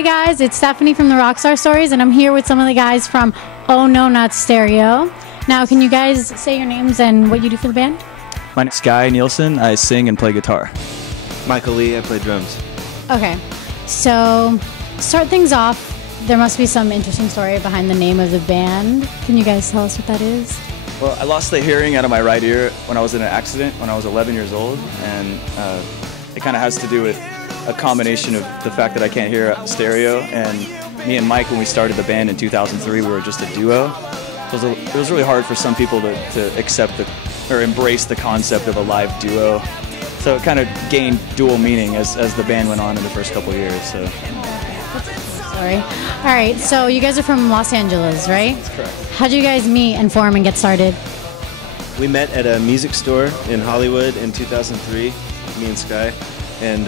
Hey guys, it's Stephanie from the Rockstar Stories, and I'm here with some of the guys from Oh No Not Stereo. Now, can you guys say your names and what you do for the band? My name's Guy Nielsen. I sing and play guitar. Michael Lee, I play drums. Okay, so start things off. There must be some interesting story behind the name of the band. Can you guys tell us what that is? Well, I lost the hearing out of my right ear when I was in an accident when I was 11 years old, and it kind of has to do with a combination of the fact that I can't hear stereo, and me and Mike, when we started the band in 2003, we were just a duo. It was really hard for some people to accept or embrace the concept of a live duo. So it kind of gained dual meaning as the band went on in the first couple of years. So. That's a cool story. All right, so you guys are from Los Angeles, right? That's correct. How'd you guys meet and form and get started? We met at a music store in Hollywood in 2003, me and Sky, and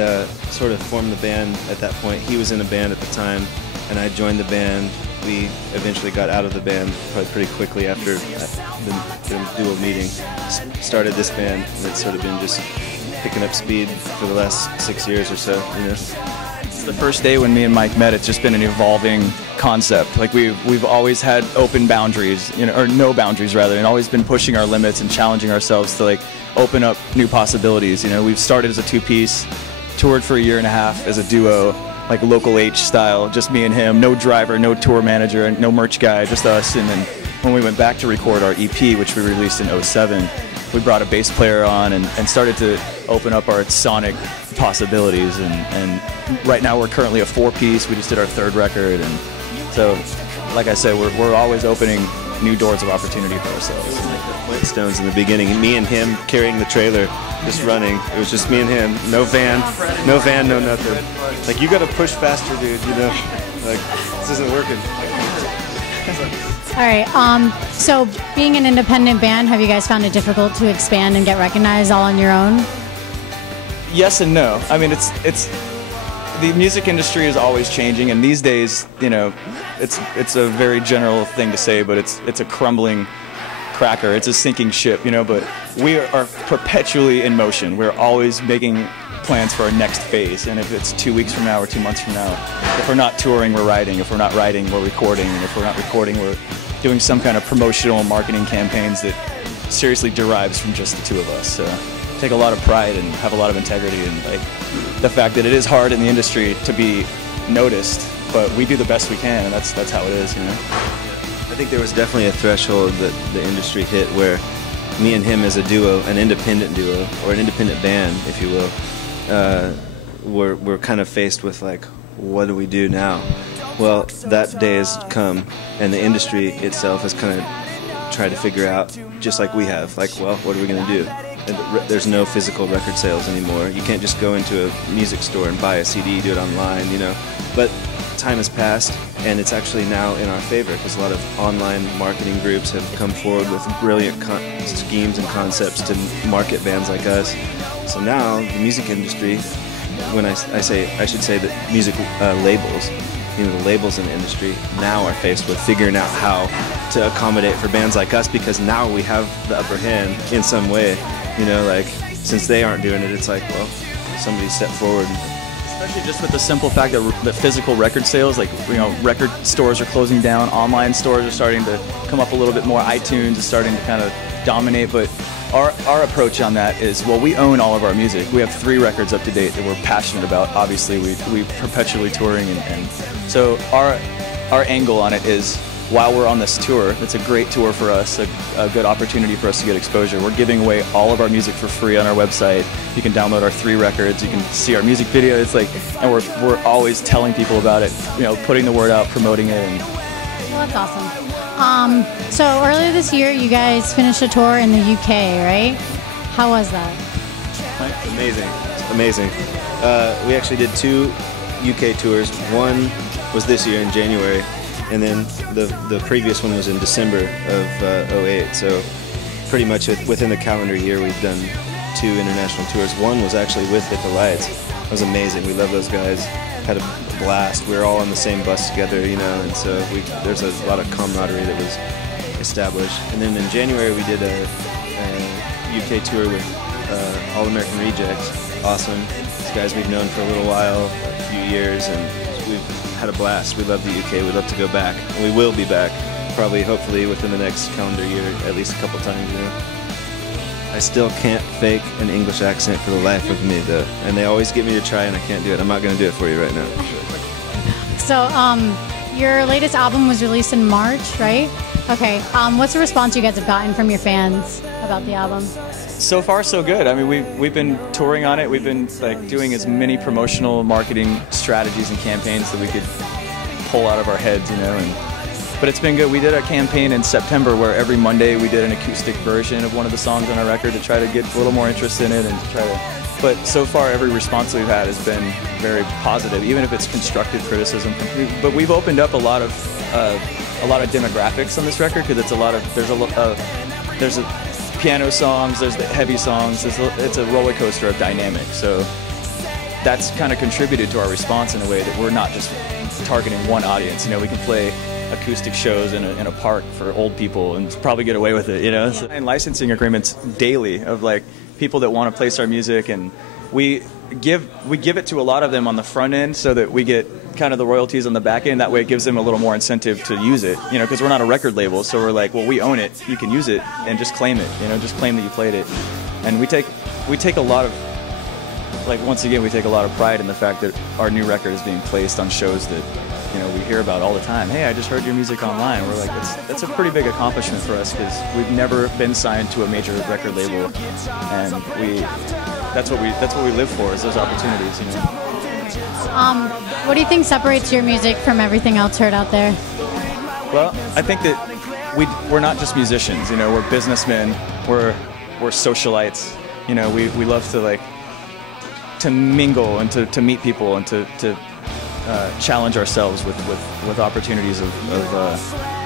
sort of formed the band at that point. He was in a band at the time, and I joined the band. We eventually got out of the band probably pretty quickly after the dual meeting. Started this band, and it's sort of been just picking up speed for the last 6 years or so. You know? It's the first day when me and Mike met. It's just been an evolving concept. Like we've always had open boundaries, or no boundaries rather, and always been pushing our limits and challenging ourselves to open up new possibilities. We've started as a two-piece, toured for a year and a half as a duo, like Local H style, just me and him, no driver, no tour manager, and no merch guy, just us. And then when we went back to record our EP, which we released in '07, we brought a bass player on and started to open up our sonic possibilities. And right now we're currently a four-piece. We just did our third record, and so, like I said, we're always opening new doors of opportunity for ourselves. Flintstones in the beginning, me and him carrying the trailer, just running. It was just me and him, no van, no nothing. Like, you gotta push faster, dude, Like, this isn't working. All right, so being an independent band, have you guys found it difficult to expand and get recognized all on your own? Yes and no. I mean, it's the music industry is always changing, and these days, it's a very general thing to say, but it's a crumbling cracker. It's a sinking ship, but we are perpetually in motion. We're always making plans for our next phase, and if it's 2 weeks from now or 2 months from now, if we're not touring, we're writing. If we're not writing, we're recording. And if we're not recording, we're doing some kind of promotional marketing campaigns that seriously derives from just the two of us. So take a lot of pride and have a lot of integrity, and the fact that it is hard in the industry to be noticed, but we do the best we can, and that's how it is. I think there was definitely a threshold that the industry hit where me and him as a duo, an independent duo, or an independent band, if you will, we're kind of faced with what do we do now? Well, that day has come, and the industry itself has kind of tried to figure out, just like we have, well, what are we going to do? And there's no physical record sales anymore. You can't just go into a music store and buy a CD, do it online, But time has passed, and it's actually now in our favor because a lot of online marketing groups have come forward with brilliant schemes and concepts to market bands like us. So now the music industry, when I should say that music labels, the labels in the industry now are faced with figuring out how to accommodate for bands like us, because now we have the upper hand in some way. Since they aren't doing it, it's well, somebody step forward. Especially just with the simple fact that physical record sales, record stores are closing down, online stores are starting to come up a little bit more, iTunes is starting to kind of dominate, but our approach on that is, well, we own all of our music. We have 3 records up to date that we're passionate about. Obviously, we perpetually touring, and so our angle on it is, while we're on this tour, it's a great tour for us, a good opportunity for us to get exposure. We're giving away all of our music for free on our website. You can download our 3 records. You can see our music video. And we're always telling people about it. Putting the word out, promoting it. Well, that's awesome. So earlier this year, you guys finished a tour in the UK, right? How was that? Amazing. We actually did 2 UK tours. One was this year in January, and then the previous one was in December of '08. So pretty much within the calendar year, we've done 2 international tours. One was actually with Hit the Lights. It was amazing. We love those guys. Had a blast. We were all on the same bus together, and so there's a lot of camaraderie that was established. And then in January, we did a UK tour with All American Rejects. Awesome. These guys we've known for a little while, a few years, and we've had a blast. We love the UK. We'd love to go back. And we will be back, probably, hopefully, within the next calendar year, at least a couple times, you know. I still can't fake an English accent for the life of me, though. And they always get me to try, and I can't do it. I'm not going to do it for you right now. So, your latest album was released in March, right? Okay. What's the response you guys have gotten from your fans about the album? So far, so good. I mean, we've been touring on it. We've been like doing as many promotional marketing strategies and campaigns that we could pull out of our heads, you know. But it's been good. We did a campaign in September where every Monday we did an acoustic version of one of the songs on our record to try to get a little more interest in it and to try to. But so far, every response we've had has been very positive, even if it's constructive criticism. But we've opened up a lot of demographics on this record because it's a lot of there's a piano songs, there's the heavy songs. It's a roller coaster of dynamics. So that's kind of contributed to our response in a way that we're not just targeting one audience. You know, we can play acoustic shows in a park for old people and probably get away with it, you know. Yeah. And licensing agreements daily of like people that want to place our music, and we give it to a lot of them on the front end so that we get kind of the royalties on the back end. That way it gives them a little more incentive to use it, you know, because we're not a record label, so we're like, well, we own it, you can use it and just claim it, you know, just claim that you played it. And we take a lot of, like, once again, we take a lot of pride in the fact that our new record is being placed on shows that, you know, we hear about all the time. Hey, I just heard your music online. We're like, that's a pretty big accomplishment for us because we've never been signed to a major record label, and that's what we live for, is those opportunities, you know. What do you think separates your music from everything else heard out there? Well, I think that we're not just musicians, you know. We're businessmen. We're socialites. You know, we love to mingle and to meet people and to challenge ourselves with opportunities of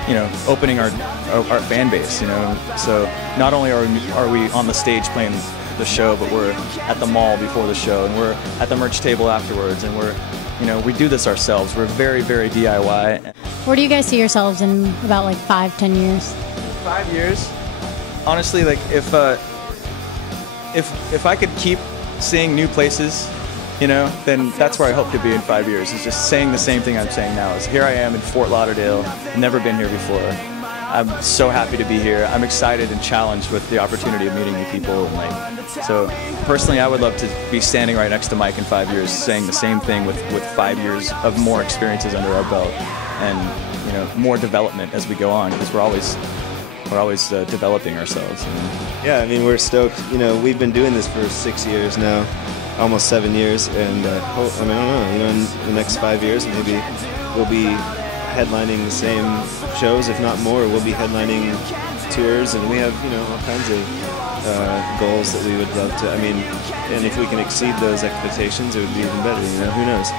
you know, opening our fan base, you know. So not only are we on the stage playing the show, but we're at the mall before the show, and we're at the merch table afterwards, and we do this ourselves. We're very, very DIY. Where do you guys see yourselves in about like 5-10 years? 5 years? Honestly, like if I could keep seeing new places, you know, then that's where I hope to be in 5 years. It's just saying the same thing I'm saying now. Is here I am in Fort Lauderdale, never been here before. I'm so happy to be here. I'm excited and challenged with the opportunity of meeting new people. And so personally, I would love to be standing right next to Mike in 5 years, saying the same thing with 5 years of more experiences under our belt, and, you know, more development as we go on, because we're always developing ourselves. Yeah, I mean, we're stoked. You know, we've been doing this for 6 years now. Almost 7 years, and I don't know, you know, in the next 5 years, maybe we'll be headlining the same shows, if not more. We'll be headlining tours, and we have, you know, all kinds of goals that we would love to, I mean, and if we can exceed those expectations, it would be even better, you know, who knows.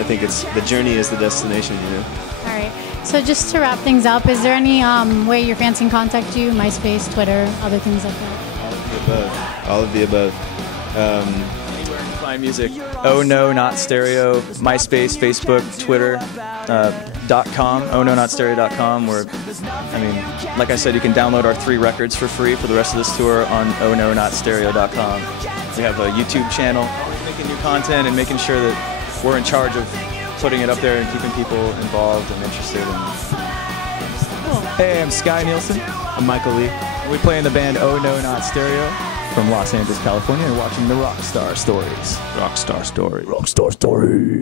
I think the journey is the destination, you know. All right, so just to wrap things up, is there any way your fans can contact you, MySpace, Twitter, other things like that? All of the above. Anywhere you find music. Oh No Not Stereo, MySpace, Facebook, Twitter, .com, ohnoNotStereo.com, where, I mean, like I said, you can download our 3 records for free for the rest of this tour on ohnoNotStereo.com. We have a YouTube channel, making new content and making sure that we're in charge of putting it up there and keeping people involved and interested. Hey, I'm Sky Nielsen. I'm Michael Lee. We play in the band Oh No Not Stereo from Los Angeles, California, and watching the Rockstar Stories. Rockstar Stories. Rockstar Stories.